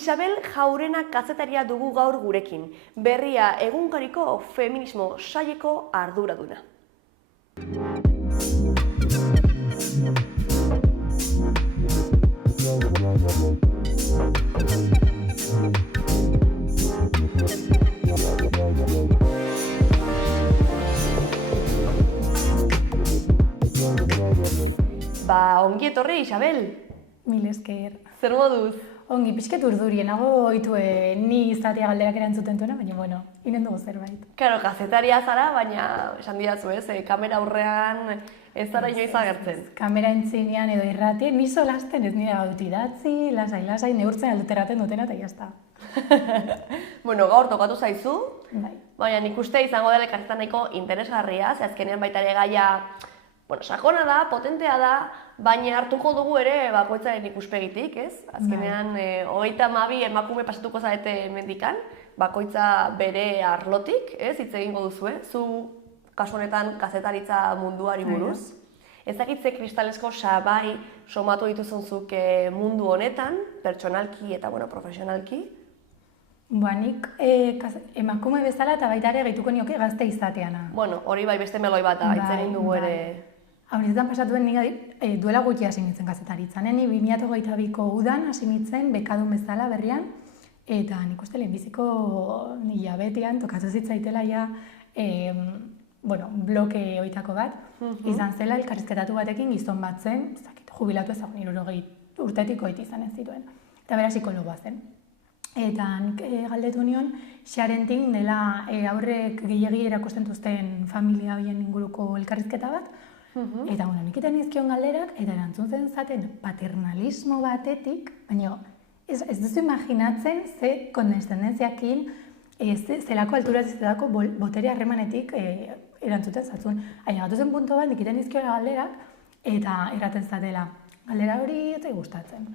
Isabel Jaurena kazetaria dugu gaur gurekin, Berria egunkariko feminismo saileko arduraduna. Ongi etorri, Isabel. Mil esker. Zer moduz? Ongi, pixket urdurienago oitue ni izatea galderak erantzuten duena, baina bueno, inen dugu zerbait. Karo, gazetaria zara, baina esan didazu ez, kamera aurrean ez zara inoiz agertzen. Kamera entzinean edo irratien, ni solasten ez nire gaut idatzi, lasai, neurtzen alduteraten dutena eta jazta. Bueno, gaur tokatu zaizu, Bai. baina nik uste izango dela elkarrizketan nahiko interesgarria, ze azkenean baita ere gaia sakona da, potentea da, baina hartuko dugu ere bakoitzaren ikuspegitik, ez? Azkenean, 32 emakume pasatuko zarete mendikan, bakoitza bere arlotik, ez? Hitz egingo duzue, zu kasu honetan kazetaritza munduari buruz. Ez dakitze kristalesko sabai somatu dituzunzuk mundu honetan, pertsonalki eta profesionalki? Nik emakume bezala eta baita ere gehituko nioke gazte izateana. Bueno, hori bai beste meloi bat da, hitz egin dugu ere. Haunetan pasatuen ni duela gutxi hasi nintzen kazetaritzan. Ni 2022ko udan hasi nintzen bekadun bezala berrian, eta nik uste lehenbiziko hilabetean tokatu zitzaitela ja bloke hoitako bat, izan zela elkarrizketatu batekin gizon bat zen, jubilatu ezagun 60 urtetik goiti izan ez zituen, eta bera psikologoa zen. Eta nik galdetu nion, xarentin dela aurrek gehiagi erakusten duzten familia horien inguruko elkarrizketa bat, eta nik iten izkion galderak, eta erantzun zen zaten paternalismo batetik, baina ez duzu imaginatzen ze kondescendenziakin, zelako alturaz izateko botere harremanetik erantzuten zatzun. Aina gatu zen punto bat, nik iten izkion galderak, eta erraten zatela. Galdera hori ez gustatzen.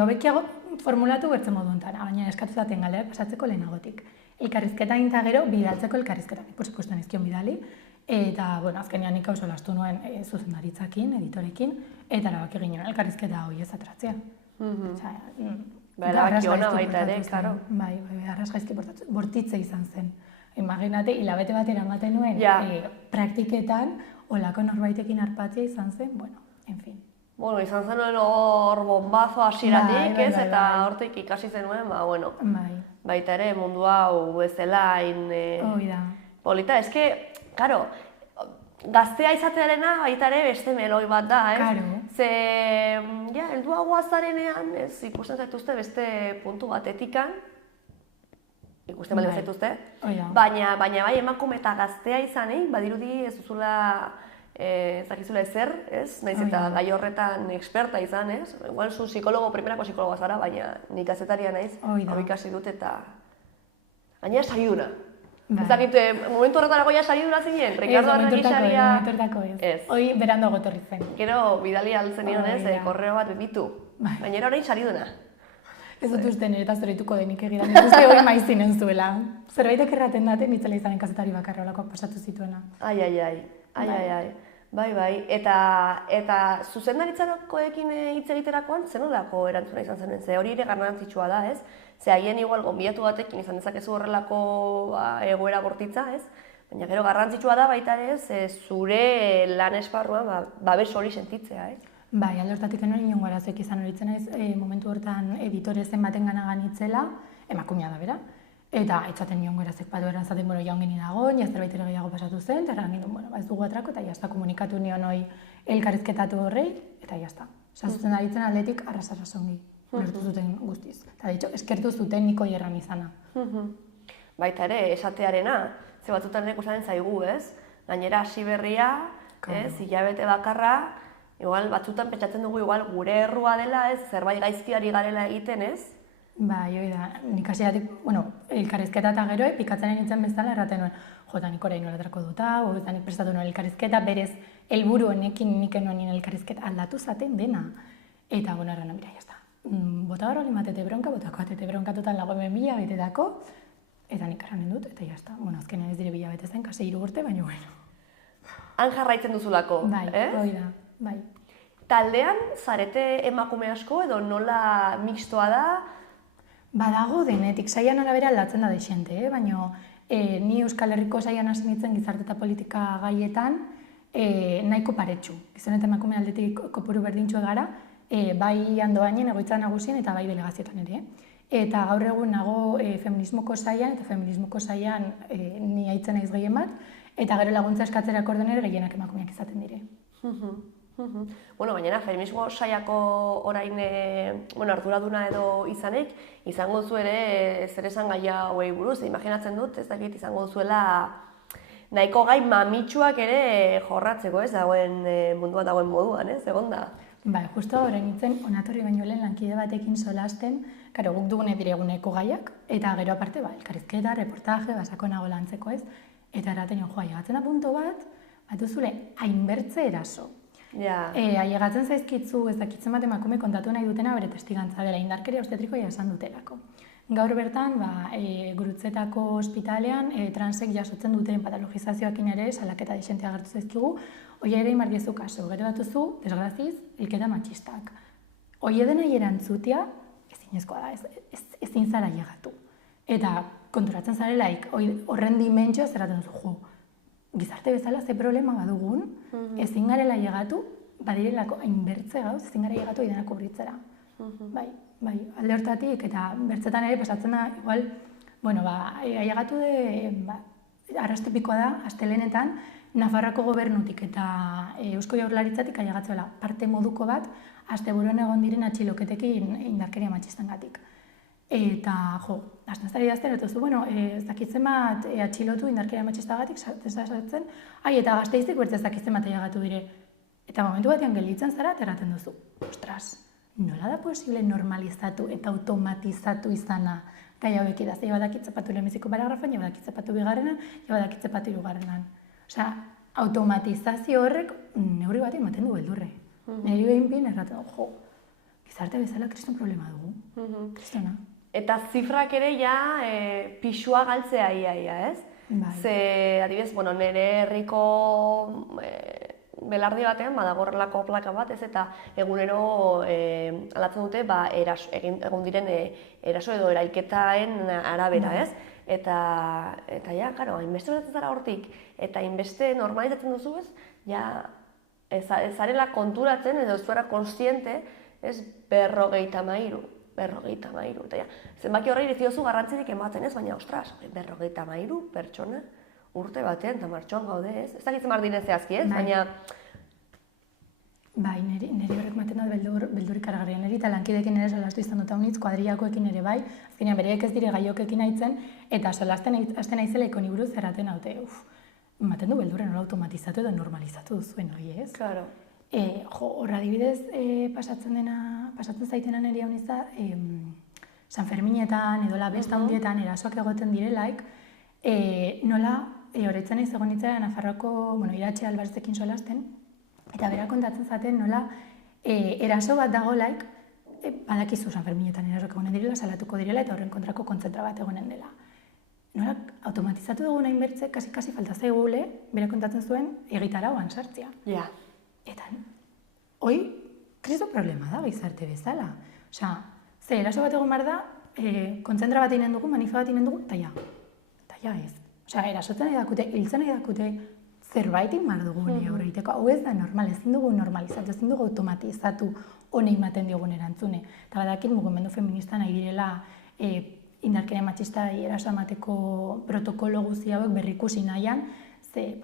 Hobekiago formulatu bertzen modu ontara, baina eskatu zaten galderak pasatzeko lehenagotik. Elkarrizketa eta gero bidaltzeko elkarrizketa. Por supuesto, izkion bidali. Eta, azkenean nik oso lastu nuen zuzendaritzakin, editorekin, eta erabaki ginen elkarrizketa hori ez atratzea. Erabaki ona baita ere, karo. Bai, arras gaizki bortitze izan zen. Imaginate, hilabete bat eramaten nuen praktiketan, olako norbaitekin arpatzea izan zen, en fin. Izan zenuen hor bombazo hasieratik, ez, eta hortik ikasi zenuen, baita ere mundu hau ez dela hain polita. Ez que, karo, gaztea izatearena baita ere beste meloi bat da, ez? Karo. Ze, helduagoa zarenean, ez, ikusten zaituzte beste puntu batetikan, ikusten baldin zaituzte, baina bai emakume eta gaztea izanik, badirudi ez duzula ez dakizula ezer, ez? Naiz eta gai horretan experta izan, ez? Igual zu primerako psikologoa zara, baina nik kazetaria naiz, hau ikasi dut eta gaina saiuduna. Ez dakit, momentu horretarako ja saiuduna zinen? Ricardo Arnagisaria... Ez, momentu horretako ez. Hoi berando gotorri zen. Gero, bidali altzen nion ez, korreo bat bitu. Baina orain saiuduna. Ez dut uste nire eta zorituko denik egiran, nik uste hori maizinen zuela. Zerbaitek erraten daten, nitzela izanen kazetari bakarra olakoak pasatu zituena. Ai. Bai. Eta zuzendaritzarakoekin hitz egiterakoan, zen horrelako erantzuna izan zen, ze hori ere garrantzitsua da, ez? Ze haien igual gonbidatu batekin izan dezakezu horrelako egoera bortitza, ez? Baina gero garrantzitsua da baita ere, zure lan esparruan babes hori sentitzea, ez? Bai, alde hortatik hori inongo arazoek izan horitzen naiz, momentu hortan editore zen baten ganagan itzela, emakumea da bera, eta etxaten niongo erazek badu erantzaten, jaun geni dagoen, zerbait ere gehiago pasatu zen, eta eran ginen, ez dugu atrako, eta jazta komunikatu nion hori elkarrizketatu horrei, eta jazta. Zuzen aritzen aldetik arras-arras ongi, ulertu zuten guztiz. Eta eskertu zuten niko hierran izana. Baita ere, esatearena, ze batzutan ere ikusten zaigu, ez? Gainera hasi berria, hilabete bakarra, igual batzutan pentsatzen dugu igual gure errua dela, ez? Zerbait gaizkiari garela egiten, ez? Bai, hori da, nik hasieratik, elkarrizketa eta gero, pikatzen nintzen bezala erraten nuen, jota nik orain noratrako dut hau, eta nik prestatu nuen elkarrizketa, berez, helburu honekin nik nuen elkarrizketa aldatu zaten dena. Eta, erran, mira, jazta, bota garo limatete bronka, botako atete bronkatutan lago hemen 1000 betetako, eta nik erranen dut, eta jazta, azkenean ez dire 1000 bete zen, kasi 3 urte, baina, Han jarraitzen duzulako, bai, hori da, bai. Taldean, zarete emakume asko edo nola mixtoa da? Badago denetik, saian arabera aldatzen da dexente, baina ni Euskal Herriko saian hasi nintzen gizarte eta politika gaietan nahiko paretsu. Gizon eta emakume aldetik kopuru berdintxue gara, bai Andoainen, egoitza nagusien eta bai delegazioetan ere. Eta gaur egun nago feminismoko saian, eta feminismoko saian ni haitzen naiz gehien bat, eta gero laguntza eskatzerako orden ere gehienak emakumeak izaten dire. Bueno, baina feminismo saiako orain arduraduna edo izanek, izango zu ere zer esan gaia hauei buruz, imaginatzen dut, ez dakit izango zuela nahiko gai mamitsuak ere jorratzeko, ez dagoen munduan dagoen moduan, ez, egon da? Bai, justo horren nintzen, onatorri baino lehen lankide batekin solasten, karo, guk dugune direguneko gaiak, eta gero aparte, elkarrizketa, reportaje, basako nago lantzeko ez, eta eraten joa, ailegatzen da punto bat duzule, hainbertze eraso. Ailegatzen zaizkitzu, ez dakitzen bat emakume kontatu nahi dutena bere testigantza dela, indarkeria obstetrikoa jasan dutelako. Gaur bertan, Gurutzetako ospitalean, transek jasotzen duten patologizazioakin ere salaketa dixentea agertu zaizkigu, hoi ere imardiezu kaso, gero batuzu, desgraziz, hilketa matxistak. Hoi dena erantzutia, ezinezkoa da, ezin zara llegatu. Eta konturatzen zarelaik, horren dimentsioa zeraten duzu, gizarte bezala ze problema badugun, ezin garela llegatu, badirelako hainbertze gauz, ezin gara llegatu idena kubritzera. Bai, alde hortatik, eta bertzetan ere pasatzen da, igual, ailegatu arrastipikoa da, astelenetan, Nafarroako gobernutik eta Eusko Jaurlaritzatik ailegatzuela parte moduko bat, asteburuan egon diren atxiloketekin indarkeria matxistangatik. Eta, hasten zari dazten, eta ez dakitzen bat atxilotu indarkeria matxistagatik, sartzen, eta Gasteizik bertz ez dakitzen bat ailegatu dire. Eta momentu batean gelditzen zara, erraten duzu, ostras, nola da posible normalizatu eta automatizatu izana gai hauek idaz, ja badakit zapatu lehenbiziko paragrafoan, ja badakit zapatu bigarrenan, ja badakit zapatu hirugarrenan. Osea, automatizazio horrek neurri bat ematen du beldurre. Neri behin bin erraten du, gizarte bezala kriston problema dugu, kristona. Eta zifrak ere ja pixua galtzea ia, ez? Ze, adibidez, nire herriko belardi batean badagorrelako plaka bat, ez, eta egunero alatzen dute egon diren eraso edo erailketaen arabera, ez? Eta ja, karo, hainbeste bezatzen zara hortik, eta hainbeste normalizatzen duzu, ez? Ja, ezarela konturatzen, edo zuera konstiente, ez, 53, eta ja, zenbaki horrein ez diozu garrantzirik ematen ez, baina, ostras, 53 pertsona, urte batean eta martxoan gaude, ez? Ez dakitzen mardinez zehazki, ez? Baina... Bai, niri horrek maten dut beldur ikaragarria. Niri eta lankidekin ere solastu izan dut haunitz, kuadrillakoekin ere bai, azkenean bereek ez dire gaiokekin haitzen, eta solasten hasten naizela ikoni buruz zeraten haute, maten du beldurren nola automatizatu edo normalizatu duzuen hori, ez? Claro. Horra adibidez, pasatzen zaitena niri haunitza, San Ferminetan edo besta hundietan erasoak egoten direlaik, nola horretzen naiz egon nintzera Nafarroako Iratxe Albarezekin solasten, eta bera kontatzen zaten nola eraso bat dagolaik, badakizu San Ferminetan erasoak egonen direla, salatuko direla eta horren kontrako kontzentra bat egonen dela. Nola automatizatu dugun hainbertze, kasi falta zaigule, bera kontatzen zuen egitarauan sartzea. Ja. Eta, hoi, kristo problema da gizarte bezala. Osea, ze eraso bat egon behar da, kontzentra bat inen dugu, manifa bat inen dugu, eta ja ez. Osea, erasotzen nahi dakute, hiltzen nahi dakute, zerbaitin mar dugu hori aurreiteko. Hau ez da normal, ezin dugu normalizatu, ezin dugu automatizatu honi ematen diogun erantzune. Eta badakit mugimendu feminista nahi direla indarkeria matxista eraso emateko protokolo guzti hauek berrikusi nahian, ze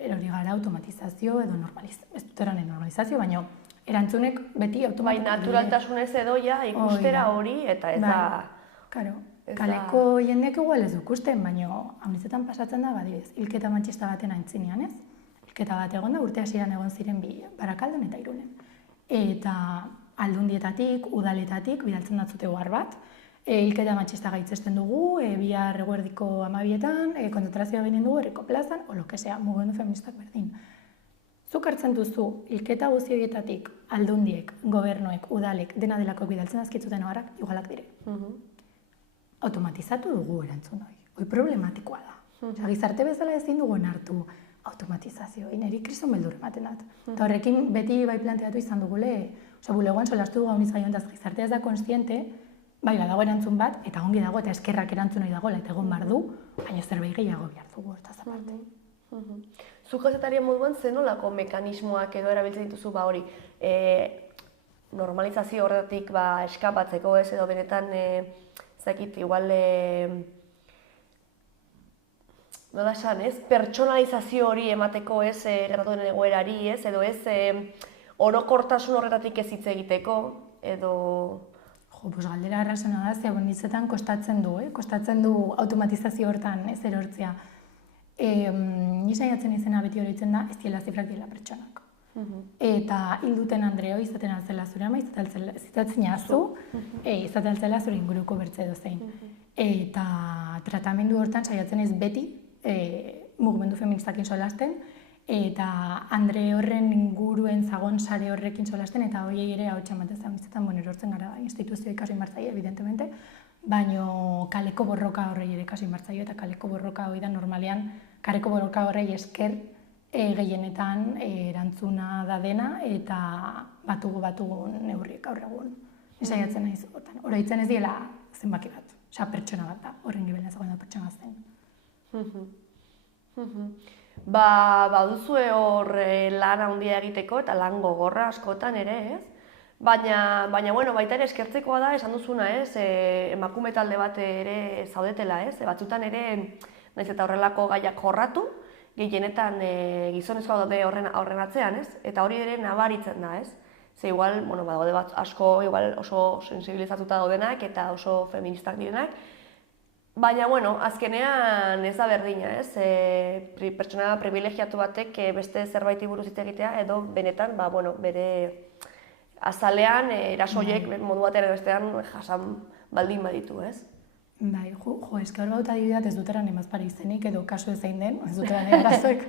erori gara automatizazio edo normalizazio, ez dut eranen normalizazio, baina erantzunek beti automatizazio. Bai, naturaltasunez edo ja ikustera hori eta ez da... Karo. Kaleko jendeak igual ez dukusten, baina haunitzetan pasatzen da, badibidez, hilketa matxista baten aintzinean, ez? Hilketa bat egon da, urte hasieran egon ziren bi, Barakaldon eta Irunen. Eta aldundietatik, udaletatik, bidaltzen datzute ohar bat, hilketa matxista gaitzesten dugu, bihar eguerdiko 12etan, kontzentrazioa behin dugu herriko plazan, o lo que sea, mugimendu feministak berdin. Zuk hartzen duzu, hilketa guzti horietatik, aldundiek, gobernuek, udalek, dena delako bidaltzen dazkitzuten oharrak, igualak dire. Automatizatu dugu erantzun hori. Hoi problematikoa da. Gizarte bezala ezin dugu onartu automatizazio. Neri kriston beldur ematen dat. Eta horrekin beti bai planteatu izan dugule, bulegoan solastu dugu hauniz gaiontaz gizartea ez da konstiente, bai, badago erantzun bat, eta ongi dago, eta eskerrak erantzun hori dago, eta egon behar du, baina zerbait gehiago behar dugu, eta zaparte. Zu kazetarien moduan zenolako mekanismoak edo erabiltzen dituzu hori normalizazio horretik eskapatzeko ez, edo benetan, zakit, igual, nola esan, ez? Pertsonalizazio hori emateko ez, gertatu den egoerari ez, edo ez, orokortasun horretatik ez hitz egiteko, edo... Pues galdera errazena da, ze hitzetan kostatzen du automatizazio hortan ez erortzea. Ni saiatzen izena beti oroitzen da, ez diela zifrak diela pertsonak. Eta hilduten Andreo izaten altzela zure ama, izaten altzela zure inguruko bertze dozein. Eta tratamendu hortan saiatzen ez beti mugimendu feministakin solasten, eta Andre horren inguruen zagon sare horrekin solasten, eta horiei ere hau txamatezen biztetan, erortzen gara instituzio ikasi martzaile, evidentemente, baino kaleko borroka horrei ere ikasi martzaile, eta kaleko borroka hori da normalean, kaleko borroka horrei esker gehienetan erantzuna da dena, eta batugu neurriek gaur egun. Saiatzen naiz hortan. Oroitzen ez diela zenbaki bat, pertsona bat da, horren gibelena zegoen da pertsona zen. Baduzue hor lan handia egiteko eta lan gogorra askotan ere, ez? Baina, baita ere eskertzekoa da, esan duzuna, ez? Emakume talde bat ere zaudetela, ez? Batzutan ere, naiz eta horrelako gaiak jorratu, gehienetan gizonezkoa daude horren atzean, ez? Eta hori ere nabaritzen da, ez? Ze igual, badaude bat asko oso sensibilizatuta daudenak eta oso feministak direnak, baina, azkenean ez da berdina, ez? Pertsona privilegiatu batek beste zerbaiti buruz hitz egitea edo benetan, bere azalean erasoiek modu batean edo bestean jasan baldin baditu, ez? Bai, eske hor bauta adibidat ez dutera nemazpara izenik edo kasu ezein den, ez dutera nahi arazoek,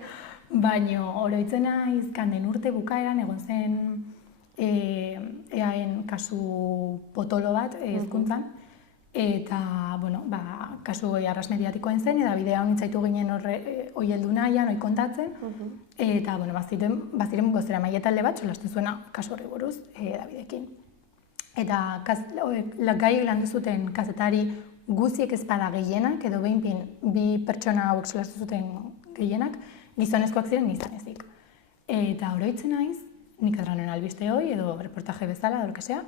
baina oroitzen aizkan den urte bukaeran egon zen EAen kasu potolo bat hezkuntzan, eta, kasu arras mediatikoen zen, eta bidea honitzaitu ginen hoi heldu nahian, hoi kontatzen, eta, baziren gozera maietalde bat, solastu zuena kasu horri buruz, Davidekin. Eta gai lan duzuten kazetari guziek ezpada gehienak, edo behinpin bi pertsona hauek solastu zuten gehienak, gizonezkoak ziren izanezik. Eta oroitzen naiz, nik adranoen albiste hoi, edo reportaje bezala, edo lokesea,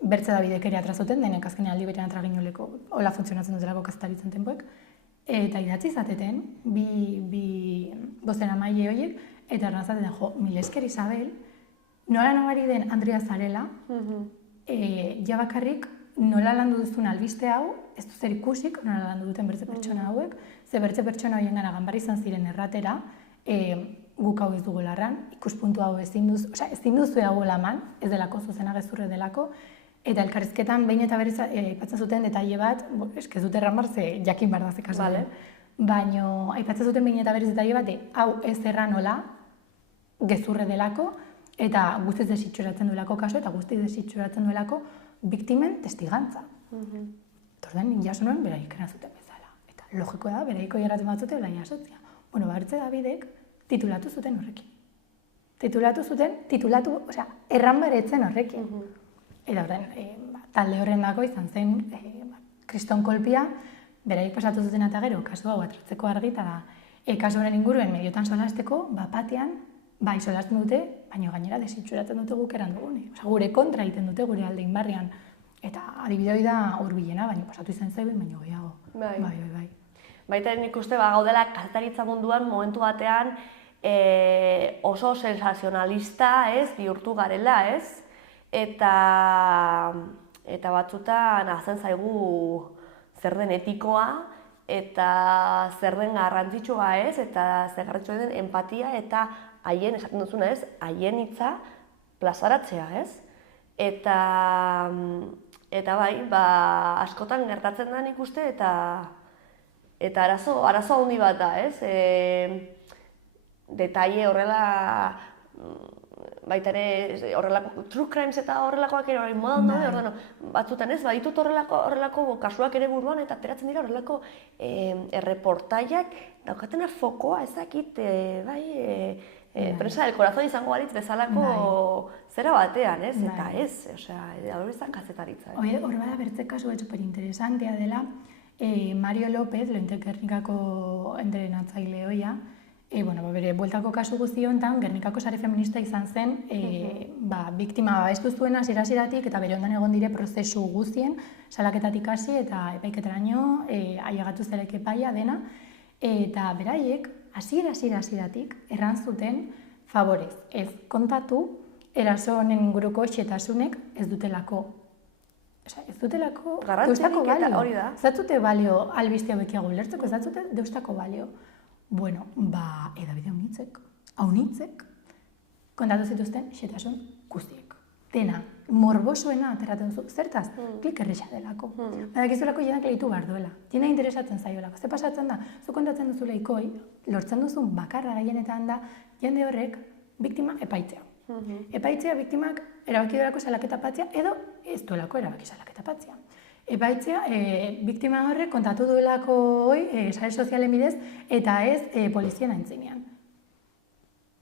Bertze Davidek ere atrazuten, denek azkenean aldi berean atraginoleko, hola funtzionatzen dutelako kazetaritzen tenpoek, eta idatzi izateten, bi bozera maile horiek, eta errantzateten, mil esker Isabel, nola nabari den Andrea zarela, ja bakarrik nola landu duzun albiste hau, ez du zer ikusik, nola landu duten bertze pertsona hauek, ze bertze pertsona horien gana ganbar izan ziren erratera, guk hau ez dugu larran, ikuspuntu hau ezin duzu hau laman, ez delako zuzena gezurre delako, eta elkarrizketan behin eta berriz aipatzen zuten detaile bat, ez dut erran bar, ze jakin bar da ze kasu den, baina aipatzen zuten behin eta berriz detaile bat, hau ez erran nola, gezurre delako, eta guztiz desitxuratzen duelako kasu, eta guztiz desitxuratzen duelako biktimen testigantza. Torden, jaso nuen beraik erantzuten bezala. Eta logikoa da, beraiko jarratzen batzute bela jasotzea. Bertze Davidek titulatu zuten horrekin. Erran beretzen horrekin. Eta horren, talde horren bako izan zen, kriston kolpia, beraik pasatu zuten eta gero, kasu hau atratzeko argita da, kasu horren inguruen mediotan solasteko, batean, bai solasten dute, baina gainera desitxuratzen dute guk eran dugune. Gure kontra egiten dute gure alde inbarrian. Eta adibide hori da hurbilena, baina pasatu izan zaiben, baina gehiago. Bai. Baita nik uste gaudela kazetaritza munduan momentu batean oso sensazionalista, bihurtu garela, ez? Eta batzutan hazen zaigu zer den etikoa eta zer den garrantzitsua, ez? Eta zer garrantzitsua den empatia eta haien, esaten duzuna, ez? Haien hitza plazaratzea, ez? Eta bai, askotan gertatzen da nik uste eta arazo handi bat da, ez? Detaile horrela baita ere horrelako true crimes eta horrelakoak ere orain modan daude, batzutan ez, baditut horrelako kasuak ere buruan eta ateratzen dira horrelako erreportaiak daukatena fokoa ezakit, prensa del corazón izango balitz bezalako zera batean, ez? Eta ez, hori izan kazetaritza. Hor bada bertze kasu superinteresantea dela, Mario López, Lointek Gernikako entrenatzaile hoia, bere bueltako kasu guzti honetan, Gernikako sare feminista izan zen, biktima babestu zuen hasiera-hasieratik eta bere ondan egon dire prozesu guztien, salaketatik hasi eta epaiketaraino, ailegatu zelek epaia dena, eta beraiek, hasiera-hasieratik erran zuten favorez, ez kontatu eraso honen inguruko xetasunek ez dutelako. Ez dutelako deustako balio. Ez datzute balio albiste hauek ulertzeko, ez datzute deustako balio. Bueno, edabide haunitzek, kontatu zituzten xetasun guztiek. Dena, morbosoena ateratzen zu, zertaz, klik erresa delako. Badakizulako jenak lehitu behar duela, jena interesatzen zaiolako. Ze pasatzen da, zu kontatzen duzu lehikoi, lortzen duzun bakarra gehienetan da, jende horrek biktima epaitzea. Epaitzea biktimak erabaki duelako salaketa patzea, edo ez duelako erabaki salaketa patzea. Epaitzea, biktima horrek kontatu duelako sare sozialen bidez, eta ez polizien aintzinean.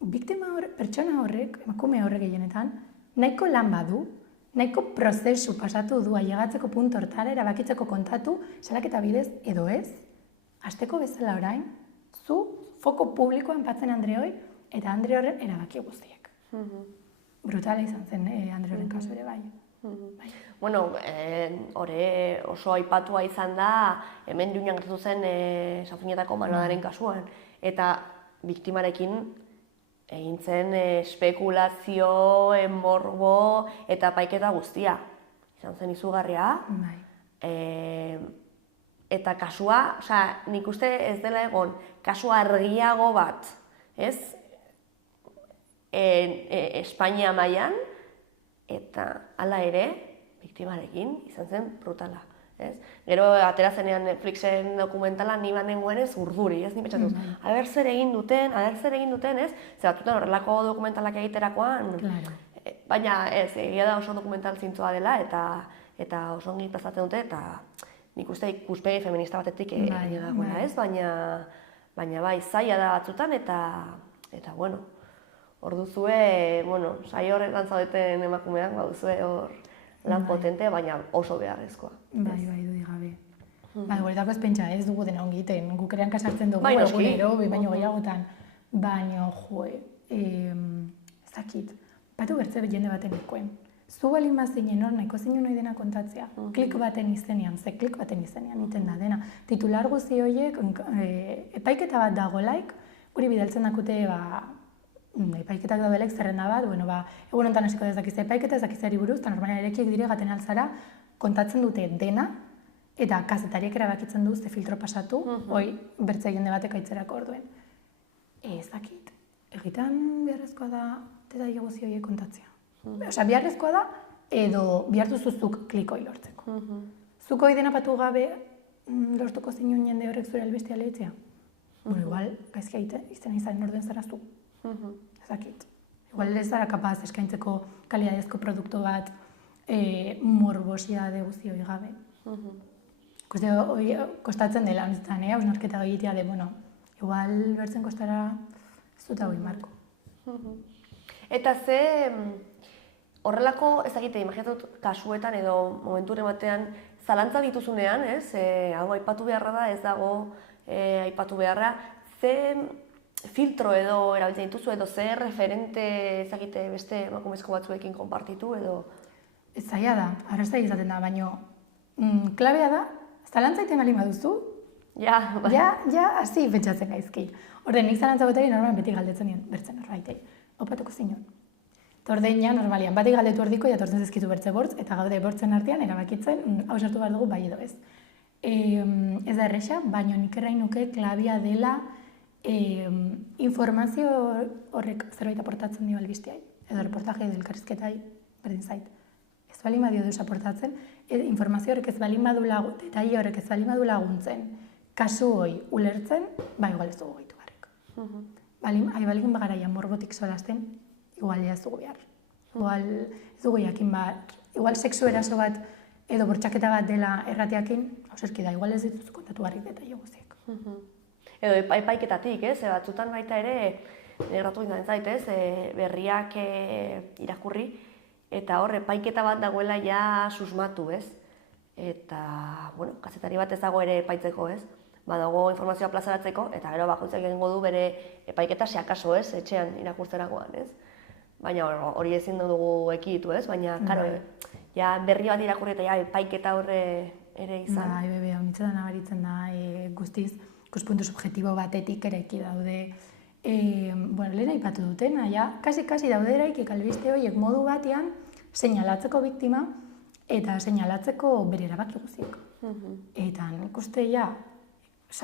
Biktima horrek, pertsona horrek, emakume horrek gehienetan, nahiko lan badu, nahiko prozesu pasatu du ailegatzeko puntu hortara, erabakitzeko kontatu, salaketa bidez edo ez, hasteko bezala orain, zu foko publikoan patzen Andreoi, eta Andre horren erabaki guztiek. Brutala izan zen Andre horren kasu ere bai. Bueno, oso aipatua izan da, hemen Juñan gertatu zen Safuñetako Manadaren kasuan, eta biktimarekin egin zen espekulazio, morbo eta epaiketa guztia. Izan zen izugarria. Eta kasua, nik uste ez dela egon, kasua argiago bat, ez? Espainia mailan, eta hala ere, biktimarekin izan zen brutala. Gero, atera zenean Netflixen dokumentala ni banengoen ez urduri, ez? Ni pentsatuz, aber zer egin duten, ez? Zer batzutan horrelako dokumentalak egiterakoan, baina ez, egia da oso dokumental zintzoa dela, eta oso ongi pasatzen dute, eta nik uste ikuspegi feminista batetik egin dagoela, ez? Baina bai, zaila da batzutan, eta bueno, hor duzue, saio horretan zaudeten emakumeak, duzue hor lan potente, baina oso beharrezkoa. Bai, dudi gabe. Guretako ez pentsa, ez dugu dena ongiten, gukerean kasartzen dugu egunero, baino gehiagotan. Baina, ezakit, batu bertze jende baten ikoen. Zu balin bazinen hor, nahiko zinu nahi dena kontatzea. Klik baten izenean, klik baten izenean iten da dena. Titular guzti horiek, epaiketa bat dagolaik, guri bidaltzen dakute, epaiketak daudelek zerrenda bat, egun honetan hasiko dezakiz epaiketa, ez dakizari buruz, eta normalean erekiek dire gaten altzara, kontatzen dute dena, eta kazetariek erabakitzen du ze filtro pasatu, bertze jende batek aitzerako orduen. Ez dakit, egitan beharrezkoa da, detaile guzti horiek kontatzea. Beharrezkoa da, edo behar duzuzuk klikoi lortzeko. Zuko dena patu gabe, lortuko zinun jende horrek zure albestia lehitzea? Igual, gaizkia izan izan orduen zaraztu. Ezakit. Igual ez dara kapaz eskaintzeko kalidadezko produktu bat morbosia de guzti hori gabe. Kostatzen dela honetan, hausnarketa egitea de, igual bertzen kostara ez dut hau marko. Eta ze horrelako, ezagite, imaginatut kasuetan edo momenturen batean zalantza dituzunean, hau aipatu beharra da, ez dago aipatu beharra, ze filtro edo erabiltzen dituzu, edo ze referente ezagite beste emakumezko batzuekin konpartitu, edo... Ez zaila da, arrazta izaten da, baina klabea da, zalantza iten bali baduzu, hasi pentsatzen gaizki. Orden, nik zalantza goteri normalen beti galdetzen nien, bertzen norbaitei, opatuko zinun. Eta orden ja, normalian, bati galdetu erdiko, jatortzen zezkizu bertze bortz, eta gaude bortzen artean erabakitzen, hau sartu behar dugu bai edo ez. Ez da erresa, baina nik errain nuke klabea dela informazio horrek zerbait aportatzen dio albisteai, edo reportaje edo elkarrizketai berdin zait. Ez balin badio deus aportatzen, informazio horrek ez balin badu laguntzen, detaile horrek ez balin badu laguntzen, kasu hoi ulertzen, igual ez dugu gaitu barrek. Balin bagaraia morbotik solasten, igual ez dugu behar. Igual ez dugu jakin bat, igual sexu eraso bat edo bortxaketa bat dela errateakin, hauserki da, igual ez dituzu kontatu barrik detaile guztiak. Edo epaiketatik, batzutan baita ere, negratu izan zaitez, berriak irakurri, eta hor, epaiketa bat dagoela ja susmatu, ez? Eta, bueno, kazetari bat ez dago ere epaitzeko, ez? Badago informazioa plazaratzeko, eta gero bakoitzak egingo du bere epaiketa seakaso, ez? Etxean irakurtzerakoan, ez? Baina hori ezin dugu ekiditu, ez? Baina, karo, ja berri bat irakurri eta ja epaiketa horre ere izan. Bai, bebe, hau nitzetan nabaritzen da, guztiz, ikuspuntu subjektibo batetik eraiki daude. Bueno, lehen aipatu dutena, ja, kasi daude eraikik albiste horiek modu batean seinalatzeko biktima eta seinalatzeko bere erabaki guztiak. Eta nik uste, ja,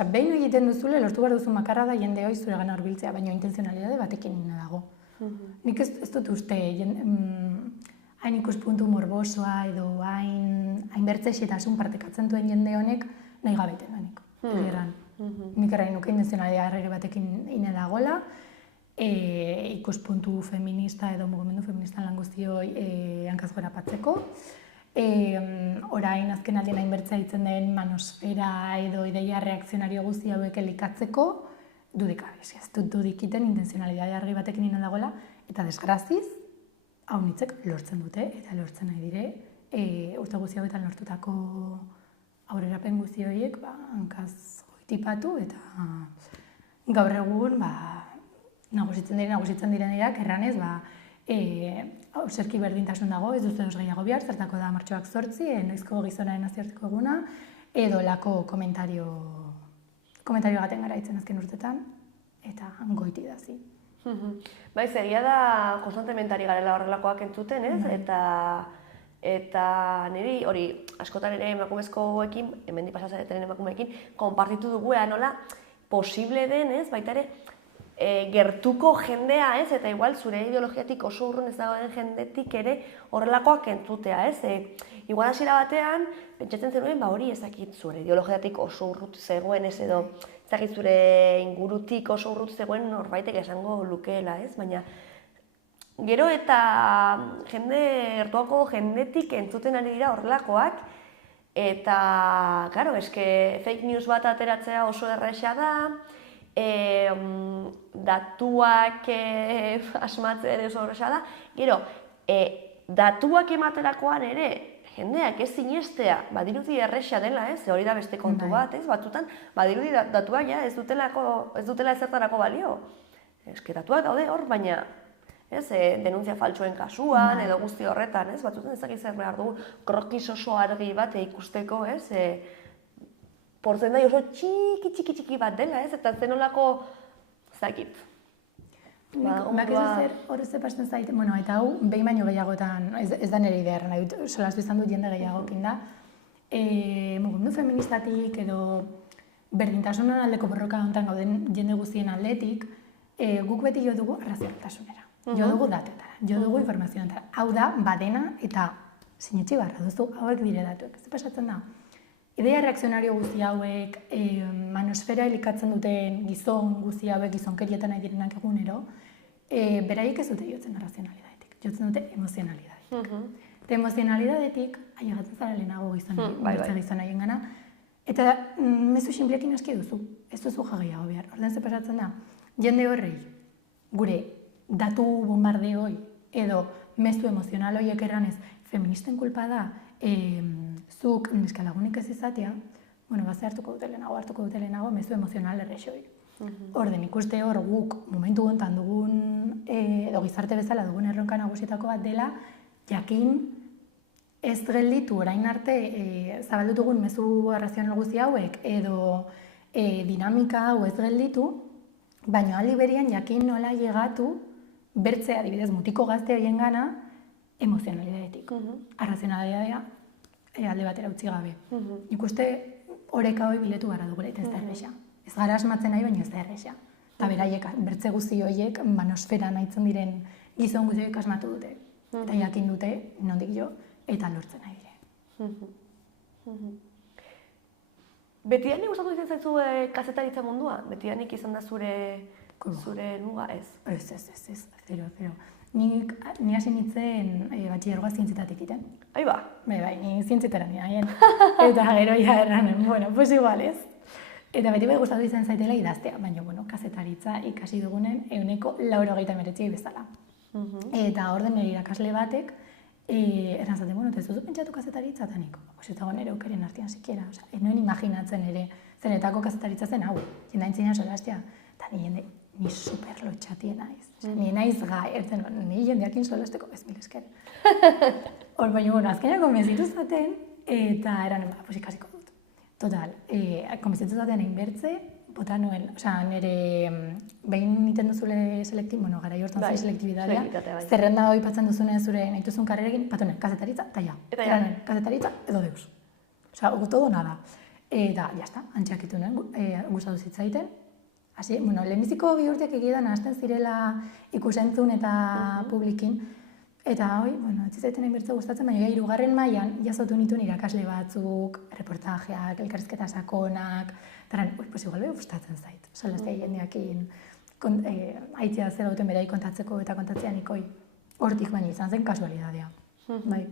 behin egiten duzule, lortu behar duzu makarra da jende hori zure gana horbiltzea, baina intenzionalidade batekin nina dago. Nik ez dut uste, hain ikuspuntu morbosoa edo hain bertzexetasun partekatzen duen jende honek nahi gabeiten denik. Nik errain nuke intenzionalidade arrere batekin ine dagoela, ikuspuntu feminista edo mugimendu feministan lan guztioi hankaz gora patzeko. Orain azken aldien hain bertzea ditzen den manosfera edo ideia reakzionario guzti hauek elikatzeko, dudikabe, ez dut dudikiten intenzionalidade arrere batekin ine dagoela, eta desgraziz, hau nitzek lortzen dute, eta lortzen nahi dire, urte guzti hauetan lortutako aurrerapen guzti horiek, hankaz goitipatu, eta gaur egun, nagusitzen diren dira, erranez, auserki berdintasun dago, ez duzu eus gehiago bihar, zertako da martxoak 8, noizko gizonaren nazioarteko eguna, edo lako komentario gaten gara itzen azken urtetan, eta goiti da zi. Bai, egia da konstantemente ari garela horrelakoak entzuten, ez? Eta niri hori askotan ere emakumezkoekin, hemendik pasatzen emakumeekin, konpartitu dugu nola posible den, ez? Baita ere gertuko jendea, ez? Eta igual zure ideologiatik oso urrun ez dagoen jendetik ere horrelakoak entzutea, ez? Igual hasiera batean, pentsatzen zenuen, hori ezakit zure ideologiatik oso urrut zegoen, ez edo ezakit zure ingurutik oso urrut zegoen norbaitek esango lukeela, ez? Baina gero eta gertuako jendetik entzuten ari dira horrelakoak, eta, claro, eske fake news bat ateratzea oso erraza da, datuak asmatzea ere oso erraza da, gero, datuak ematerakoan ere, jendeak ez sinestea, badirudi erraza dela, ez? Hori da beste kontu bat, ez? Batzutan, badirudi datuak ja ez dutela ezertarako balio. Eske datuak daude hor, baina denuntzia faltsuen kasuan edo guzti horretan, ez? Batzutan ezakit zer behar dugu krokis oso argi bat ikusteko, ez? Portzentai oso txiki bat dela, ez? Eta zenolako zakit. Bak ez zer horrez zepasten zaite, bueno, eta hau behin baino gehiagotan, ez da nire idea, nahi dut, solastu izan dut jende gehiagokin da. Mugimendu feministatik edo berdintasunan aldeko borroka honetan gauden jende guztien aldetik, guk beti jo dugu arrazionaltasunera. Jo dugu datetara, jo dugu informazioetara. Hau da, badena eta sinetxi barra duzu, hauek dire datuek. Ez pasatzen da? Ideia reakzionario guzti hauek, manosfera elikatzen duten gizon guzti hauek, gizonkerietan nahi direnak egunero, beraiek ez dute jotzen arrazionalidadetik, jotzen dute emozionalidadetik. Eta emozionalidadetik, aiagatzen zara lehenago gizon haien gana, eta mezu sinplekin aski duzu, ez duzu jagaiago behar. Ordean ze pasatzen da, jende horrei, gure datu bombardeoi edo mezu emozional horiek erranez, feministen kulpa da, zuk neskalagunik ez izatea, bueno, baze hartuko dute lehenago, mezu emozional errexoi. Orden, ikuste hor guk momentu gontan dugun, edo gizarte bezala dugun erronka nagusietako bat dela, jakin ez gelditu orain arte zabaldu dugun mezu arrazional guzti hauek, edo dinamika hau ez gelditu, baina aldi berian jakin nola llegatu bertzea, adibidez, mutiko gazte horien gana, emozionalidadetik. Arrazionalidadea alde batera utzi gabe. Nik uste oreka hori biletu gara dugule, eta ez da erresa. Ez gara asmatzen nahi, baina ez da erresa. Eta beraiek, bertze guzti horiek, manosfera nahitzen diren gizon guzti horiek asmatu dute. Eta jakin dute, nondik jo, eta lortzen nahi dire. Betidanik gustatu izan zaizu kazetaritza mundua? Betidanik izan da zure nuga, ez? Ez, zero. Ni hasi nintzen batxilergoa zientzitatik iten. Ai ba? Bai, ni zientzitara nien. Eta gero ja erranen, bueno, pues igual ez. Eta beti bai gustatu izan zaitela idaztea, baina, bueno, kazetaritza ikasi dugunen 189 bezala. Eta orden nire irakasle batek, eran zaten, bueno, ez duzu pentsatu kazetaritza, eta niko, pues ez dago nire aukeren artean sikiera, oza, enoen imaginatzen ere, zenetako kazetaritza zen hau, jenda intzinean solaztea, eta ni superlotxatien naiz, ni naiz gai, ni jendeakin solasteko ez mil esker. Hor, baina, bueno, azkenean konbentzitu zaten, eta eran, pues ikasiko dut. Total, konbentzitu zaten egin bertze, bota nuen, oza, nire behin niten duzule gara hortan zai selektibidadea, zerrenda hoi patzen duzunen zure nahi duzun karrerekin, batonen, kazetaritza, eta ja. Eta nuen, kazetaritza, edo deus. Oza, todo nada. Eta, jazta, antxeakitu nuen, gustatu zitzaiten. Hasi, bueno, lehenbiziko 2 urteak egidan hasten zirela ikusentzun eta publikin. Eta hoi, bueno, etzizaiten egin bertze gustatzen, baina 3. mailan jasotu nituen irakasle batzuk, reportajeak, elkarrizketa sakonak, eta pues igual beho gustatzen zait. Solaztea jendeakin haitzia zer duten berai kontatzeko eta kontatzean ikoi. Hortik baina izan zen kasualidadea. Bai.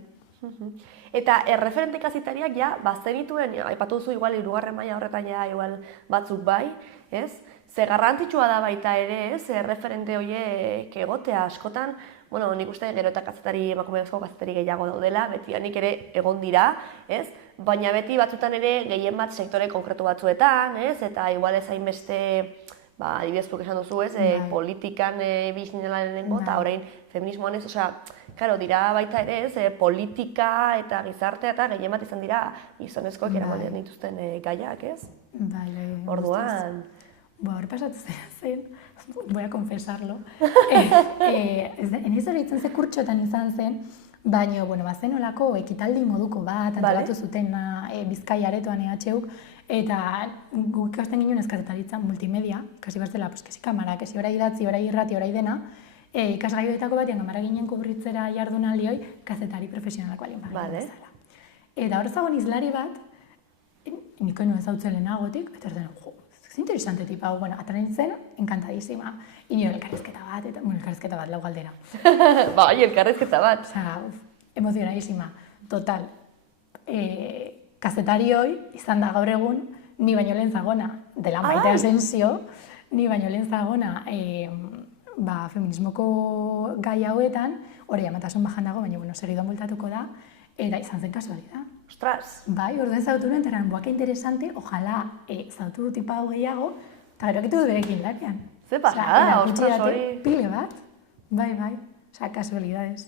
Eta erreferente kazitariak ja, bazenituen, aipatu duzu igual 3. maila horretan ja igual batzuk bai, ez? Ze garrantzitsua da baita ere, ez? Erreferente horiek egotea askotan, bueno, nik uste gero eta kazetari, emakumezko kazetari gehiago daudela, beti nik ere egon dira, ez? Baina beti batzutan ere gehien bat sektore konkretu batzuetan, ez? Eta igual ez hainbeste, adibidez esan duzu, ez? Politikan bizinela lehenengo, eta orain feminismoan ez, osea, karo, dira baita ere, ez? Politika eta gizartea eta gehien bat izan dira gizonezkoak eramanen dituzten gaiak, ez? Orduan... Hor pasatu zen, voy a confesarlo. Eniz hori itzen ze kurtxoetan izan zen, baina, bueno, bazen olako ekitaldi moduko bat, antolatu zuten Bizkai aretoan EHUk, eta guk ikasten ginen kazetaritza multimedia, kasi barzela, kesi kamara, kesi orai idatzi, orai irrati, orai dena, ikasgaioetako batean gamara ginen kubritzera jardunaldioi, kazetari profesionalako alin bat. Eta hor zagoen izlari bat, niko nuen zautzen lehenagotik, eta erden, es interesante tipa, bueno, ataren zen, encantadísima. Inio elkarrezketa bat, eta, bueno, elkarrezketa bat, lau galdera. Bai, elkarrezketa bat. Osa, emozionadísima. Total. Kazetari hoi, izan da gaur egun, ni baino lehen zagona, dela Maite Asensio, ni baino lehen zagona, feminismoko gai hauetan, hori amatasun bajan dago, baina, bueno, segidoan bultatuko da, eta izan zen kasualidad. Ostras! Bai, orduen zautu nuen, eta buake interesante, ojalá zautu tipa hau gehiago, eta gero ekitu du berekin lanean. Ze pasada, ostras, hori... Pile bat, bai, osea, kasualidades.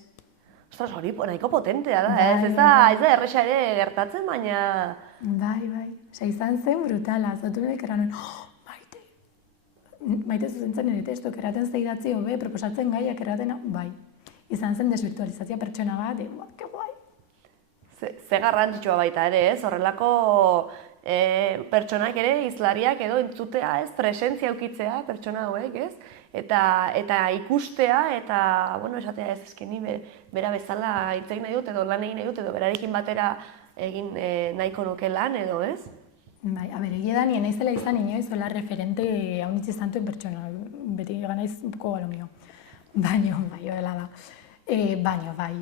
Ostras, hori nahiko potentea da, ez da erresa ere gertatzen, baina... Bai, osea, izan zen brutala, zautu nuen eranen, Maite zuzentzen nire testok, eraten zeidatzi hobe, proposatzen gaiak eraten, bai. Izan zen desvirtualizazioa pertsona bat, ke guai. Ze garrantzitsua baita ere, ez? Horrelako pertsonak ere, hizlariak edo entzutea, ez? Presentzia eukitzea pertsona hauek, ez? Eta ikustea, eta, bueno, esatea ez, ezkeni bera bezala hitz egin nahi dut, edo lan egin nahi dut, edo berarekin batera egin nahiko nuke lan, edo, ez? Bai, egia da, nien naizela izan inoiz, zola referente haunitz izantuen pertsona, beti ganaiz buko galo mio. Baina, bai, horrela da. Baina, bai.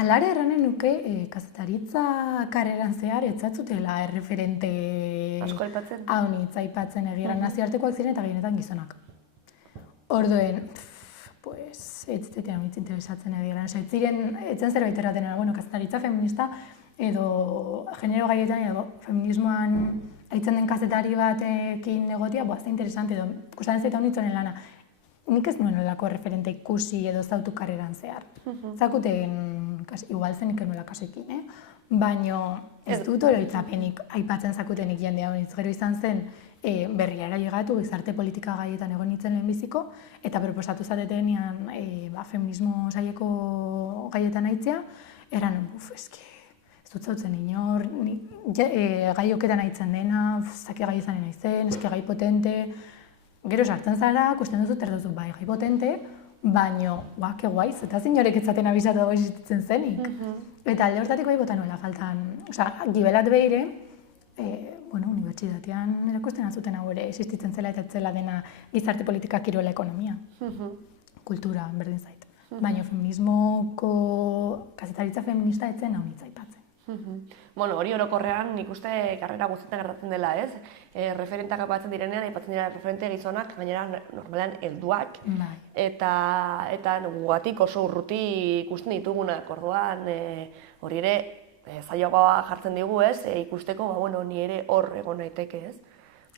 Alare erranen nuke, kazetaritza karreran zehar, etzatzutela erreferente haunitz aipatzen egiran nazioartekoak ziren eta gehienetan gizonak. Orduen, pues, ez zitean haunitz interesatzen egiran. Etzen zerbait erraten, bueno, kazetaritza feminista edo genero gaietan edo feminismoan aitzen den kazetari batekin egotia, ze interesante edo, kusatzen zeta haunitzonen lana. Nik ez nuen olako referente ikusi edo zautu karreran zehar. Zakuten, igual zen iker nuela kasuekin, baina ez dut oroitzapenik aipatzen zakutenik jendea honitz. Gero izan zen berriara llegatu, gizarte politika gaietan egon nintzen lehenbiziko, eta proposatu zatetenean feminismo saieko gaietan aitzea, eran, eske, ez dut zautzen inor, gai oketan aitzen dena, zaki gai izanen aizen, eske gai potente. Gero sartzen zara, kusten duzu, terduzu, bai, gai potente, baino, ke guai, zeta zinorek etzaten abisatu dago existitzen zenik. Eta alde hortatik bai bota nuela faltan, osea, gibelat behire, unibertsitatean erakusten azuten hau ere existitzen zela eta etzela dena gizarte politika, kirola, ekonomia. Kultura, berdin zait. Baina feminismoko, kazetaritza feminista etzen hau nitza aipatzen. Bueno, hori orokorrean nik uste karrera guztietan gertatzen dela, ez? Referentak apatzen direnean, aipatzen dira referente gizonak, gainera normalean helduak. Eta gugatik oso urruti ikusten ditugunak, orduan hori ere zailagoa jartzen digu, ez? Ikusteko, ni ere hor egon naiteke, ez?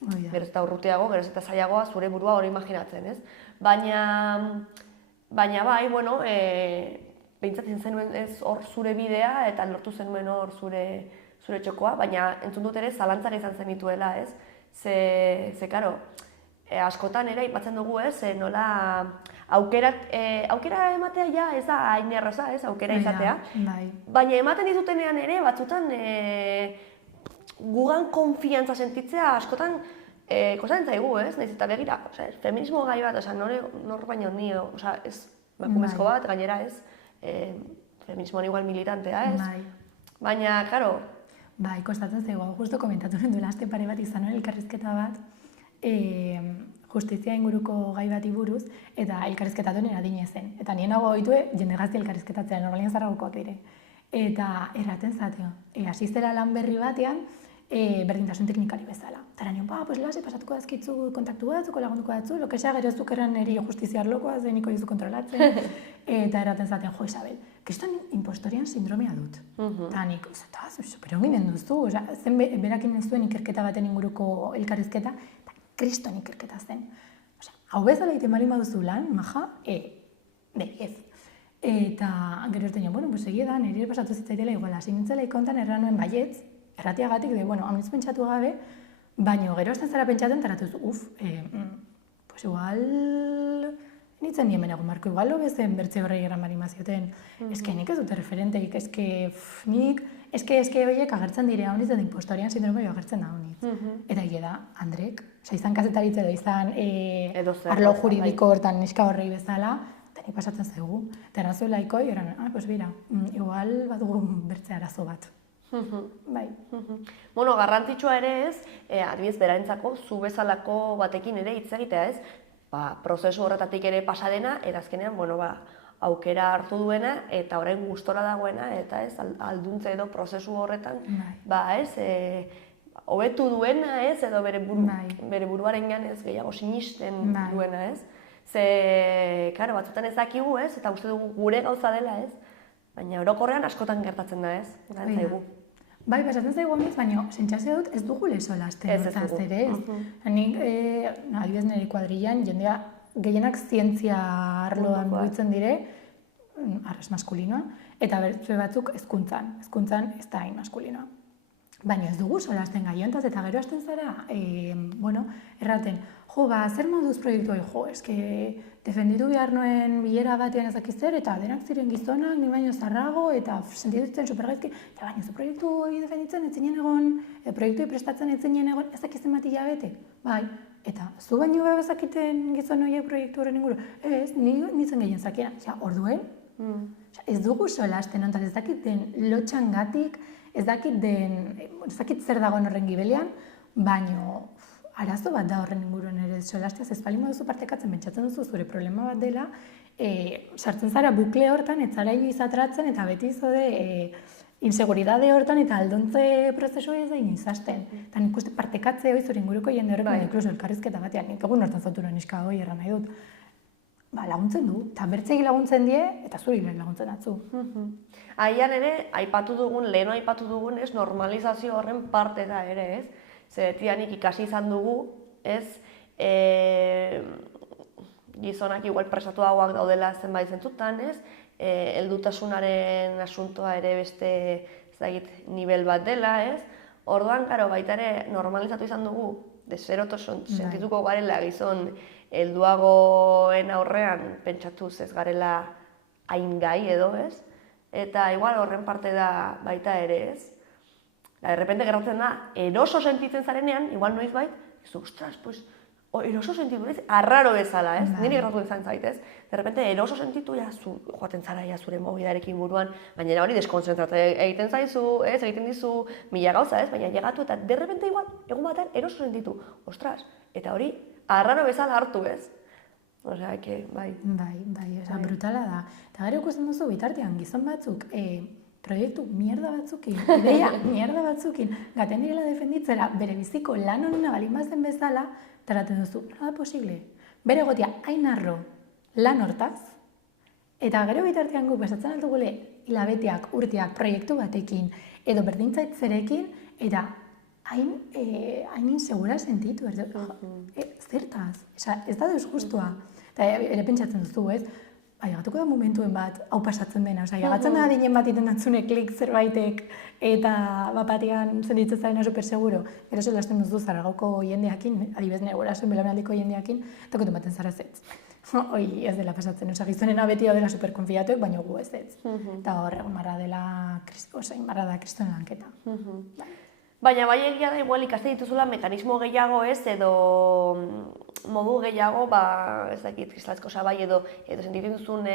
Geroz eta urrutiago, geroz eta zailagoa zure burua hori imaginatzen, ez? Baina bai, pentsatzen zenuen ez hor zure bidea eta lortu zenuen hor zure txokoa, baina entzun dut ere zalantzak izan zenituela, ez? Ze karo, askotan ere aipatzen dugu, ez? Nola aukera ematea ja ez da hain erraza, ez? Aukera izatea. Baina ematen dizutenean ere batzutan gugan konfiantza sentitzea askotan kostatzen zaigu, ez? Nahiz eta begira, feminismo gai bat, nor baino ni, ez emakumezko bat, gainera ez, feminismoan igual militantea, ez? Baina, karo... Bai, kostatzen zaigu, justo komentatu duela aste pare bat izan hori elkarrizketa bat, justizia inguruko gai bati buruz, eta elkarrizketatu nire adine zen. Eta nien nago oitue, jende gazti elkarrizketatzea, normalien zarragokoak dire. Eta erraten zateo, asiztera lan berri batean, berdintasun teknikari bezala. Eta nion, pues lase, pasatuko dazkitzu kontaktu batzuko lagunduko datzu, lokesa gero zukerran eri justiziar lokoa, zeniko juzu kontrolatzen. Eta eraten zaten, jo, Isabel, kriston impostorian sindromea dut. Eta nik, superonginen duzu, zen berakin ez zuen ikerketa baten inguruko elkarrizketa, eta kriston ikerketa zen. Hau bezala iten balin baduzu lan, maja, ez. Eta gero ez denean, pues egia da, nire pasatu zitzaitela igual, hasi nintzela ikontan erranuen baietz, erratiagatik, hamitz pentsatu gabe, baina gero esten zara pentsatzen, taratuz, pues igual, nintzen nien benago marko, igual lobezen bertze horrei eran bari mazioten, eske nik ez dute referenteik, eske horiek agertzen dire hau nintzen, impostorian sindrome agertzen da hau nintzen. Eta hile da, Andrek, izan kazetaritze edo izan arlo juridiko hortan neska horrei bezala, eta nik pasatzen zaigu. Eta errazuela ikoi, eran, pues bira, igual badugu bertze arazo bat. Bai. Bueno, garrantzitsua ere ez, adibidez berarentzako, zu bezalako batekin ere hitz egitea ez, prozesu horretatik ere pasadena, eta azkenean, aukera hartu duena, eta orain gustora dagoena, eta ez, alduntze edo prozesu horretan, hobetu duena ez, edo bere buruaren ganez gehiago sinisten duena ez. Ze, karo, batzutan ez dakigu ez, eta uste dugu gure gauza dela ez, baina orokorrean askotan gertatzen da ez, gantzaigu. Bai, pasatzen zaigu amiz, baina sentsazio dut ez dugu leso lasten hortaz ere ez. Nik, adibidez nire kuadrillan, jendea gehienak zientzia arloan mugitzen dire, arras maskulinoa, eta bertze batzuk hezkuntzan ez da hain maskulinoa. Baina ez dugu solasten gaiontaz, eta gero hasten zara, erraten, zer moduz proiektu hori, eske defenditu behar noen bilera batean ezakiz zer, eta denak ziren gizonak, ni baino zarrago, eta sentidutzen supergaizki, eta baina zu proiektu hori defenditzen ez zinen egon, proiektu hori prestatzen ez zinen egon, ezakizen bat hilabete, bai, eta zu baino behar ezakiten gizon horiek proiektu horren inguru, ez, nintzen gehien zakiena, orduen, ez dugu solasten, ontaz ez dakiten lotxangatik, ez dakit zer dagoen horren gibelian, baino arazo bat da horren inguruen ere solastiaz, ez balin baduzu partekatzen, pentsatzen duzu zure problema bat dela, sartzen zara bukle hortan, ez zara izatratzen, eta beti izode inseguridade hortan eta aldontze prozesu ez da inizasten. Eta nik uste partekatze hori zure inguruko jende horrek, inkluso elkarrizketa batean, nik egun hortan zauturoen iska hori erran nahi dut. Laguntzen du, eta bertzegi laguntzen die, eta zuri laguntzen datzu. Aian ere, leheno aipatu dugun, ez, normalizazio horren parte da ere, ez? Zeretianik ikasi izan dugu, ez, gizonak igual presatuagoak daudela zenbait zentzutan, ez, heldutasunaren asuntoa ere beste, ez dakit, nivel bat dela, ez, orduan, karo, baita ere normalizatu izan dugu, deserotosun sentituko garela gizon helduagoen aurrean pentsatuz ez garela hain gai edo, ez, eta igual horren parte da baita ere, ez. De repente gertatzen da, eroso sentitzen zarenean, igual noiz bait, ostras, pues, eroso sentitu, ez? Arraro bezala, ez? Niri gertatu izan zait, ez? De repente eroso sentitu, joaten zara zure mobidarekin buruan, baina hori deskonzentratu egiten zaizu, ez? Egiten dizu mila gauza, ez? Baina llegatu eta de repente igual, egun batean eroso sentitu, ostras, eta hori arraro bezala hartu, ez? Osea, bai. Bai, brutala da. Eta gero ikusten duzu bitartean, gizon batzuk, proiektu mierda batzukin, ideia mierda batzukin, gaten direla defenditzera, bere biziko lan honena balin bazen bezala, taraten duzu, nola da posible? Bere gotia, hain arro lan hortaz, eta gero bitartean guk besatzen altugule hilabetiak, urteak, proiektu batekin, edo berdintzaitzerekin, eta hain insegura sentitu, zertaz, ez da deus justua. Eta ere pentsatzen duzu, ez? Ailegatuko da momentuen bat, hau pasatzen dena, ailegatzen da adinen bat iten dantzune klik zerbaitek, eta bapatian zenditzen zarena super seguro. Gero zela hasten duzu Zaragoko jendeakin, adibez nire gurasoen belaunaldiko jendeakin, eta kontu baten zara zetz. Hoi ez dela pasatzen, gizonena beti dela superkonfiatuek, baina gu ez ez. Eta hor, marra da kristoen lanketa. Baina bai egia da, igual ikasten dituzula mekanismo gehiago ez, edo modu gehiago, ez dakit, kristalezko sabai edo sentitzen duzun,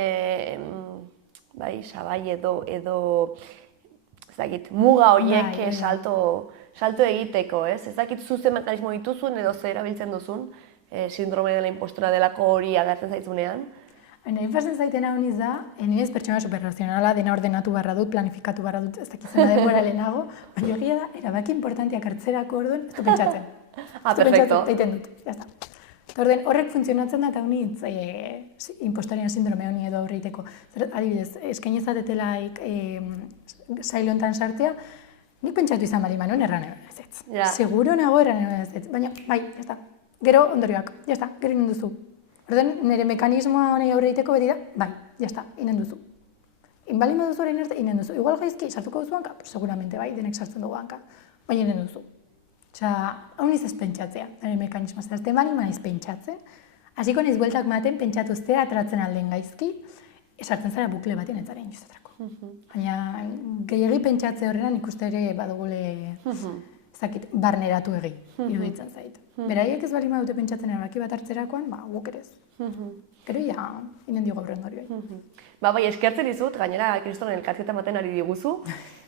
bai, sabai edo, ez dakit, muga horiek salto egiteko, ez? Ez dakit zuzen mekanismo dituzun edo zer erabiltzen duzun, sindrome dela impostura delako hori agertzen zaitzunean. Nahi pasen zaitena honiz da, nire pertsona superrazionala, dena ordenatu barra dut, planifikatu barra dut, ez dakizena denbora lehenago, baina egia da, erabaki importantiak hartzerako orduan, ez du pentsatzen. Perfecto. Daiten dut, jazta. Orden, horrek funtzionatzen da, eta honitz, impostorien sindrome honi edo aurreiteko. Adibidez, eskaini izatelaik sailontan sartzea, nik pentsatu izan bali manuen erran ez ez. Seguro nago erran ez ez, baina, bai, jazta. Gero ondorioak, jazta, gero inen duzu. Orden, nire mekanismoa honi aurreiteko beti da, bai, jazta, inen duzu. Inbalin baduzu horrein arte, inen duzu. Igual gaizki, sartuko duzu hanka? Seguramente bai, denek sartzen dugu hanka. Baina inen duzu. Osea, hau niz ez pentsatzea, nire mekanismoa. Zerazten bali maiz pentsatzen. Hasiko niz bueltak maten, pentsatu zea, atratzen alden gaizki, esartzen zara bukle batien ez zaren justatrako. Baina, gehiagi pentsatze horrean ikuste ere badugule, zakit, barneratu egi, iruditzen zait. Beraiek ez bali dute pentsatzen erabaki bat hartzerakoan, guk ere ez. Gero ja, inen digo horren hori. Bai, eskertzen dizut, gainera Kristoren elkarrizketa ematen ari diguzu.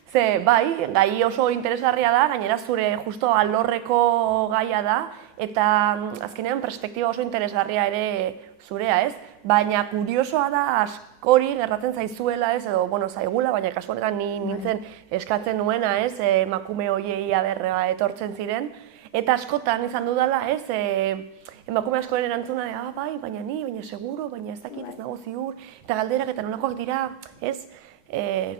Ze, bai, gai oso interesgarria da, gainera zure justo alorreko gaia da, eta azkenean perspektiba oso interesgarria ere zurea, ez? Baina kuriosoa da askori gertatzen zaizuela, ez, edo, zaigula, baina kasu honetan nintzen eskatzen nuena, ez, emakume hoiei aberra etortzen ziren, eta askotan izan dudala, ez, emakume askoren erantzuna, bai, baina seguro, baina ez dakit, ez nago ziur, eta galderak eta nolakoak dira, ez,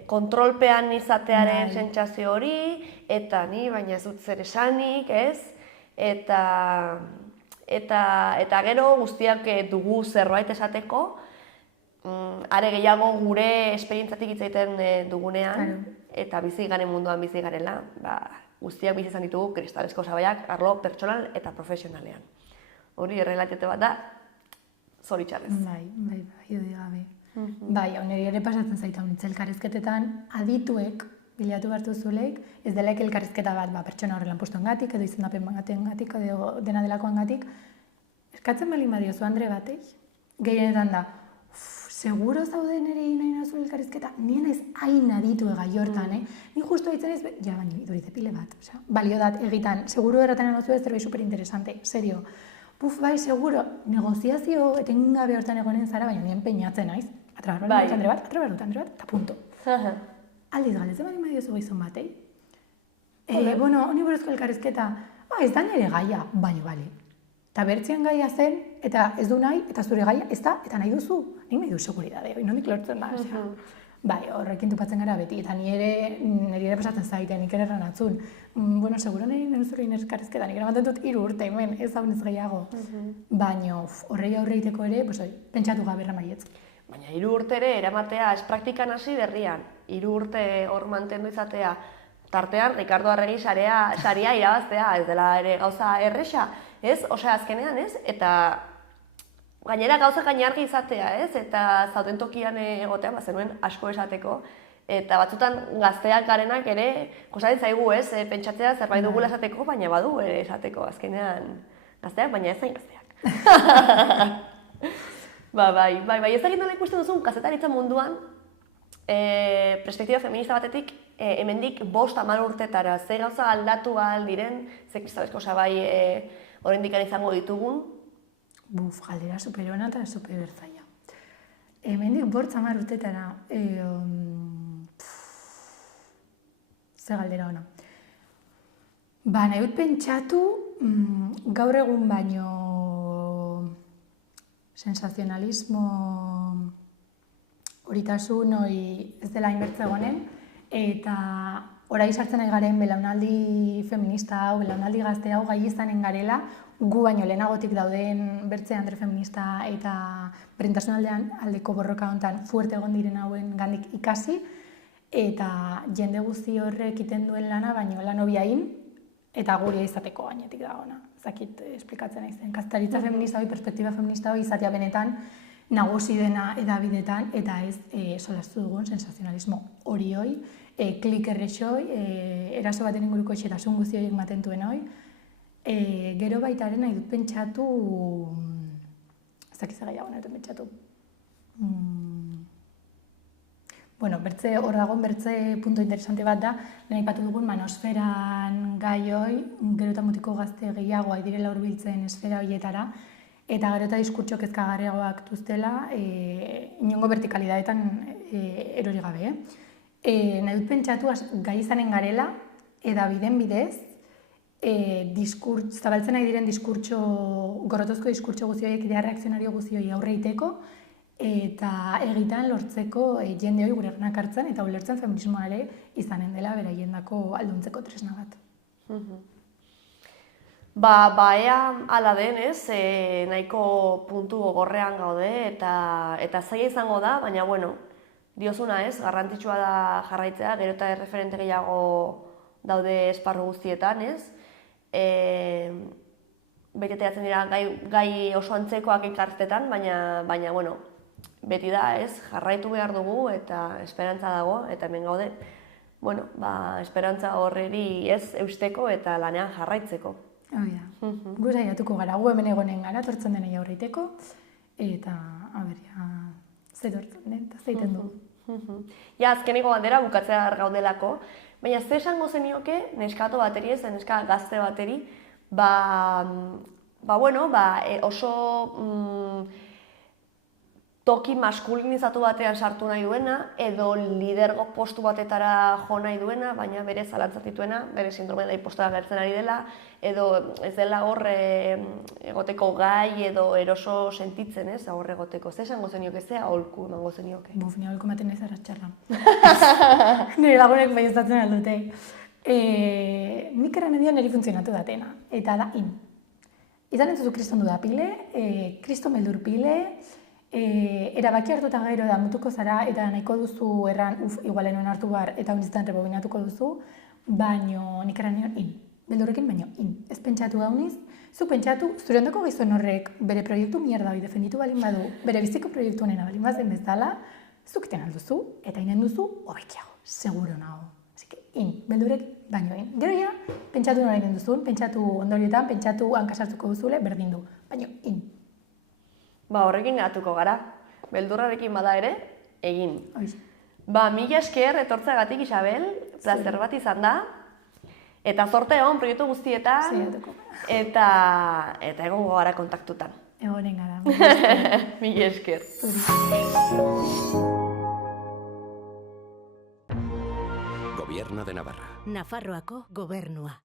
kontrolpean izatearen sentsazio hori, eta baina ez dut zer esanik, ez, eta gero guztiak dugu zerbait esateko, are gehiago gure esperientzatik hitz egiten dugunean, eta bizi garen munduan bizi garela, guztiak bizi izan ditugu kristalezko sabaiak arlo pertsonal eta profesionalean. Hori errealitate bat da, zoritxarrez. Bai, gabe. Bai, niri ere pasatzen zaita honitz elkarrizketetan, adituek bilatu hartu zuleik, ez delaik elkarrizketa bat pertsona horrelan postuengatik, edo izendapen batengatik, edo dena delakoangatik, eskatzen balin badiozu Andre batek, gehienetan da, seguro zauden ere nahi nazu elkarrizketa, nien ez hain aditu gai hortan, Ni justu ditzen ez, baina idurize pile bat, balio dat egitan, seguro erraten anozu ez zerbait superinteresante, serio. Bai, seguro, negoziazio etengabe hortan egonen zara, baina nien peinatzen naiz, atrabar dut Andre bat, eta punto. Aldiz galdetzen balin badiozu gizon batei. Honi buruzko elkarrizketa, ez da nire gaia, baina bale. Eta bertzian gaia zen, eta ez du nahi, eta zure gaia ez da, eta nahi duzu. Nik nahi du seguridade, nondik lortzen da. Bai, horrekin tupatzen gara beti, eta niri ere pasatzen zaiten, nik ere erranatzun. Seguro niri zure elkarrizketa, nik eramaten dut 3 urte, hemen, ez haunez gehiago. Baina horrei aurreiteko ere, pentsatu gabe erramaietz. Baina 3 urte ere eramatea ez praktikan hasi berrian. 3 urte hor mantendu izatea. Tartean, Ricardo Arregi saria irabaztea, ez dela ere gauza erresa, ez? Osea, azkenean, ez? Eta gainera gauza gainargi izatea, ez? Eta zauden tokian egotea, zenuen asko esateko. Eta batzutan gazteak garenak ere, kostatzen zaigu, ez? Pentsatzea zerbait dugula esateko, baina badu ere esateko, azkenean gazteak, baina ez zain gazteak. Bai, ez dakit nola ikusten duzun, kazetaritza munduan, perspektiba feminista batetik, hemendik 5-10 urtetara, ze gauza aldatu ahal diren, ze kristalezko sabai oraindik izango ditugun? Galdera superona eta superbertzaia. Hemendik 5-10 urtetara, Ze galdera ona. Ba, nahi dut pentsatu, gaur egun baino sensazionalismo horitasun hori ez dela inbertze gonen, eta orai sartzen ari garen belaunaldi feminista hau, belaunaldi gazte hau gai izanen garela, gu baino lehenagotik dauden bertze andre feminista eta berdintasun aldeko borroka honetan fuerte egon diren hauen gandik ikasi, eta jende guzti horrek egiten duen lana, baino lan hobiain, eta guria izateko gainetik dagoena. Zakit esplikatzen naizen. Kazetaritza feminista hori, perspektiba feminista hori izatea benetan nagusi dena edabidetan, eta ez solastu dugun sensazionalismo hori hoi, klik errexoi, eraso baten inguruko etxetasun guzti horiek matentuen hoi. Gero baitaren nahi dut pentsatu, ez dakiz gehiago nahi dut pentsatu. Bueno, hor dagoen bertze punto interesante bat da, lehen aipatu dugun manosferan gai hoi, gero eta mutiko gazte gehiago direla hurbiltzen esfera horietara, eta gero eta diskurtso kezkagarriagoak duztela, inongo vertikalidadetan erori gabe. Nahi dut pentsatu gai izanen garela, edabideen bidez, zabaltzen nahi diren gorrotozko diskurtso guzti horiek, idea reakzionario guzti hori aurre iteko, eta egitan lortzeko jende hori gure ganak hartzen eta ulertzen feminismoa ere izanen dela beraien dako alduntzeko tresna bat. Ea ala denez, nahiko puntu gogorrean gaude eta zaila izango da, baina bueno, diozuna ez, garrantzitsua da jarraitzea, gero eta referente gehiago daude esparru guztietan ez. Beteatzen dira gai oso antzekoak elkartetan, baina bueno, beti da ez, jarraitu behar dugu eta esperantza dago, eta hemen gaude, bueno, esperantza horreri ez eusteko eta lanean jarraitzeko. Gu saiatuko gara, gu hemen egonen gara, tortzen denei aurreiteko, eta ze tortzen den, eta zeiten du. Ja, azkeneko bandera bukatzea gaudelako, baina ze esango zenioke neskato bateri ez, neska gazte bateri, oso toki maskulinizatu batean sartu nahi duena, edo lidergo postu batetara jo nahi duena, baina bere zalantzatituena, bere sindrome da hipostoa gertzen ari dela, edo ez dela hor egoteko gai edo eroso sentitzen, ez, hor egoteko. Ze esango zenioke, ze aholku emango zenioke? Ni aholku ematen ez arratxarra. Nire lagunek baiestatzen aldute. Nik erran edio niri funtzionatu datena, eta da izan entzuzu kriston dudapile, kriston beldur pile, erabaki hartu eta gero da mutuko zara eta nahiko duzu erran, igualen hartu bar eta hondizetan rebobinatuko duzu, baino nik erran nion beldurrekin baino ez pentsatu gauniz, zu pentsatu zure ondoko gizon horrek bere proiektu mierda hori defenditu balin badu, bere biziko proiektu honena balin bazen bezala, zukiten alduzu eta inen duzu hobekiago, seguro nago. Así que beldurrek baino Gero ja, pentsatu nora inen duzun, pentsatu ondorioetan, pentsatu hankasartuko duzule, berdin du, baino horrekin gatuko gara. Beldurrarekin bada ere, egin. Mila esker etortzeagatik, Isabel, plazer bat izan da. Eta zorte egon proiektu guztietan. Eta egongo gara kontaktutan. Egonen gara. Mila esker. Gobierno de Navarra. Nafarroako gobernua.